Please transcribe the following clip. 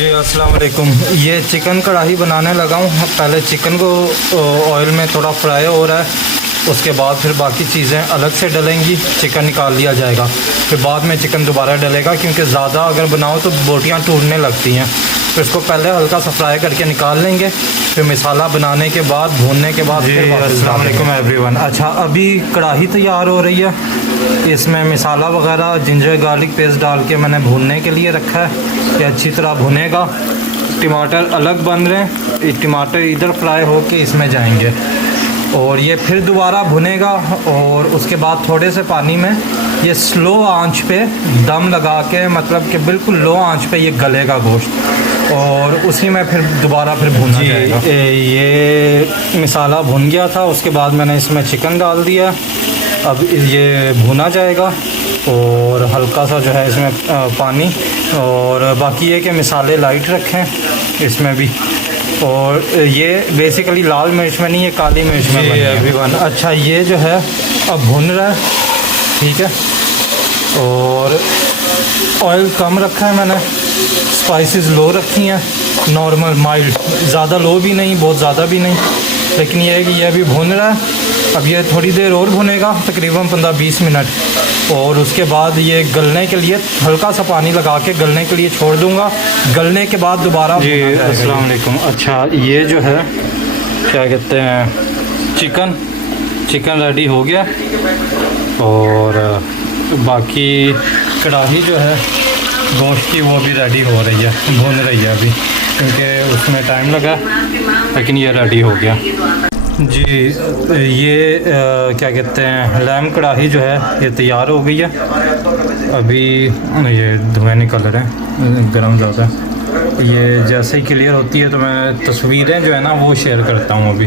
जी अस्सलाम वालेकुम। ये चिकन कढ़ाई बनाने लगा हूँ। पहले चिकन को ऑयल में थोड़ा फ्राई हो रहा है, उसके बाद फिर बाकी चीज़ें अलग से डलेंगी, चिकन निकाल लिया जाएगा, फिर बाद में चिकन दोबारा डलेगा, क्योंकि ज़्यादा अगर बनाओ तो बोटियाँ टूटने लगती हैं। तो इसको पहले हल्का सा फ्राई करके निकाल लेंगे, फिर मसाला बनाने के बाद भूनने के बाद। जी अस्सलाम वालेकुम एवरीवन। अच्छा, अभी कढ़ाई तैयार हो रही है, इसमें मसाला वगैरह जिंजर गार्लिक पेस्ट डाल के मैंने भूनने के लिए रखा है। ये अच्छी तरह भुनेगा। टमाटर अलग बन रहे हैं, ये टमाटर इधर फ्राई होके इसमें जाएंगे और ये फिर दोबारा भुनेगा, और उसके बाद थोड़े से पानी में ये स्लो आंच पे दम लगा के, मतलब कि बिल्कुल लो आंच पे ये गलेगा गोश्त, और उसी में फिर दोबारा फिर भुना जाएगा। ये मसाला भुन गया था, उसके बाद मैंने इसमें चिकन डाल दिया। अब ये भुना जाएगा और हल्का सा जो है इसमें पानी, और बाकी ये कि मसाले लाइट रखें इसमें भी। और ये बेसिकली लाल मिर्च में नहीं, ये काली मिर्च में बनी है एवरीवन। अच्छा, ये जो है अब भुन रहा है, ठीक है, और ऑयल कम रखा है मैंने, स्पाइसेस लो रखी हैं, नॉर्मल माइल्ड, ज़्यादा लो भी नहीं बहुत ज़्यादा भी नहीं, लेकिन ये है कि ये अभी भुन रहा है। अब ये थोड़ी देर और भुनेगा, तकरीबन 15-20 मिनट, और उसके बाद ये गलने के लिए हल्का सा पानी लगा के गलने के लिए छोड़ दूंगा। गलने के बाद दोबारा। जी अस्सलाम वालेकुम। अच्छा, ये जो है क्या कहते हैं, चिकन रेडी हो गया, और बाकी कढ़ाई जो है गोश्त की वो भी रेडी हो रही है, भून रही है अभी, क्योंकि उसमें टाइम लगा, लेकिन ये रेडी हो गया। जी ये क्या कहते हैं, लैम कढ़ाई जो है ये तैयार हो गई है। अभी ये धुएँ निकल रहे हैं, गर्म ज़्यादा है। ये जैसे ही क्लियर होती है तो मैं तस्वीरें जो है ना वो शेयर करता हूँ अभी।